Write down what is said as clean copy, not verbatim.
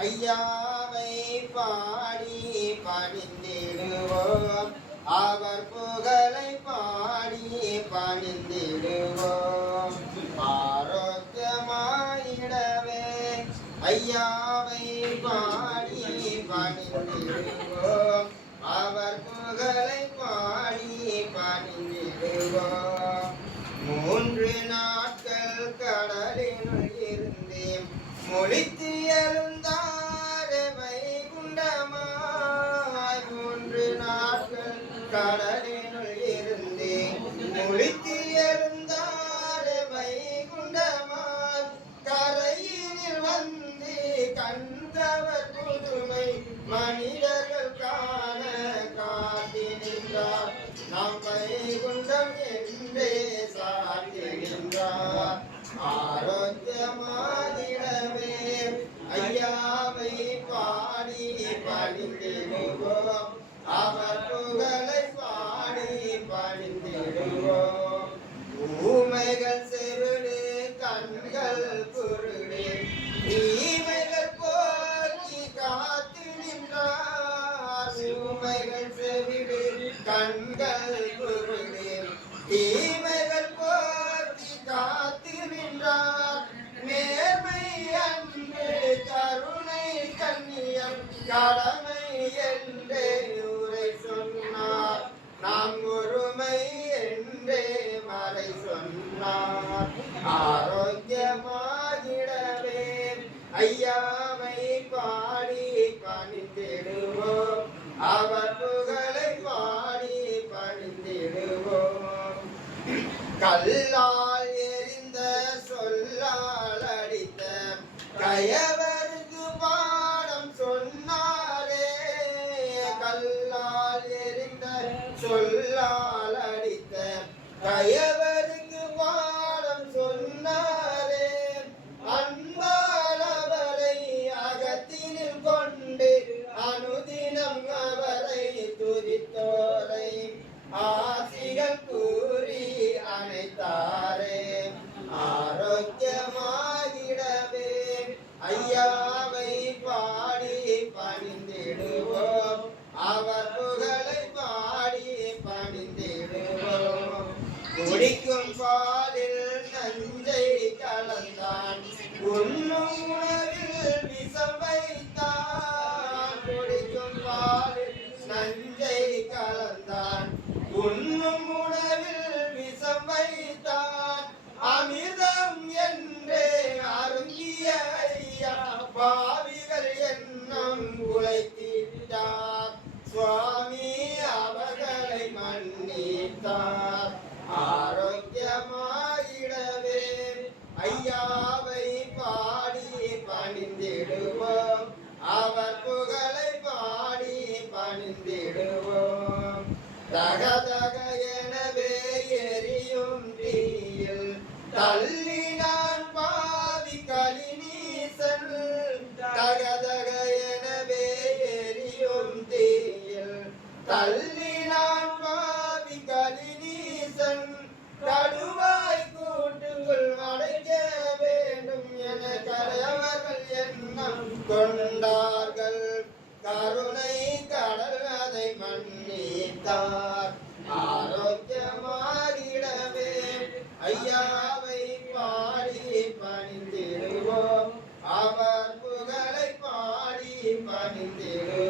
ஐயாவை பாடி பணிந்திடுவோம், அவர் புகழை பாடி பணிந்திடுவோம். ஆரோக்கியமாயிடவே ஐயாவை பாடி பணிந்திடுவோம், அவர் புகழை பாடி பணிந்திடுவோம். 3 நாட்கள் கடலினுள் இருந்தேன் முழித்து எழுந்தார் வைகுண்டமாய். 3 நாட்கள் கடலினுள் இருந்தேன் முழித்து எழுந்தார் வைகுண்டமாய். கரையினில் வந்து கண்டவர் புதுமை மனிதர்கள் காண காட்டி நின்றார். நாம் வைகுண்டம் என்றே சாட்டி நின்றார். ஆரோக்கியமாகிடவே ஐயாவை பாடி பணிந்திடுவோம், அவர் புகழை பாடி பணிந்திடுவோம். ஊமைகள் செவிடு கண்கள் குருடு தீமைகள் போக்கி காத்து நின்றார். ஊமைகள் செவிடு கண்கள் குருடு தீமைகள் போக்கி காத்து நின்றார். நேர்மை அன்பு கருணை கண்ணியம் கடமை என்றே உரை சொன்னார். நாம் ஒருமை என்றே மறை சொன்னார். ஆரோக்கியமாகிடவே ஐயாவை பாடி பணிந்திடுவோம், அவர் புகழை பாடி பணிந்திடுவோம். கல்லால் எரிந்த சொல்லால் அடித்த கயவருக்கு பாடம் சொன்னாரே. கல்லால் எரிந்த சொல்லால் அடித்த கயவருக்கு பாடம் சொன்னாரே. அன்பால் அவரை அகத்தினில் கொண்டு அனுதினம் அவரை துதித்தோரை ஆசிகள் கூறி அனைத்தாரே. ஆரோக்கியமாகிடவே ஐயாவை பாடி பணிந்திடுவோம், அவர் புகழை பாடி பணிந்திடுவோம். குடிக்கும் பாலில் நஞ்சை கலந்தான், உண்ணும் உணவில் விஷம் வைத்தான். குடிக்கும் பாலில் நஞ்சை கலந்தான், உண்ணும் உணவில் விஷம் வைத்தான். அமிர்தம் என்றே அருங்கிய ஐயா பாவிகள் எண்ணம் உழைத்திட்டார். சுவாமி அவர்களை மன்னித்தார். ஆரோக்கியமாயிடவே ஐயாவை பாடி பணிந்திடுவோம், அவர் புகழை பாடி பணிந்திடுவோம். தகதக எனவே எரியும் தீயில் தள்ளினான் பாவி கலினீசன். தகதக எனவே எரியும் தீயில் தள்ளினான் பாவி கலினீசன். கடுவாய் கூட்டுக்குள் அடைக்க வேண்டும் என கரையவர்கள் எண்ணம் கொண்டார்கள். கருணை கடல் அதை மன்னித்தார். ஆரோக்கியமாகிடவே ஐயாவை பாடி பணிந்திடுவோம், அவர் புகழை பாடி பணிந்திடுவோம்.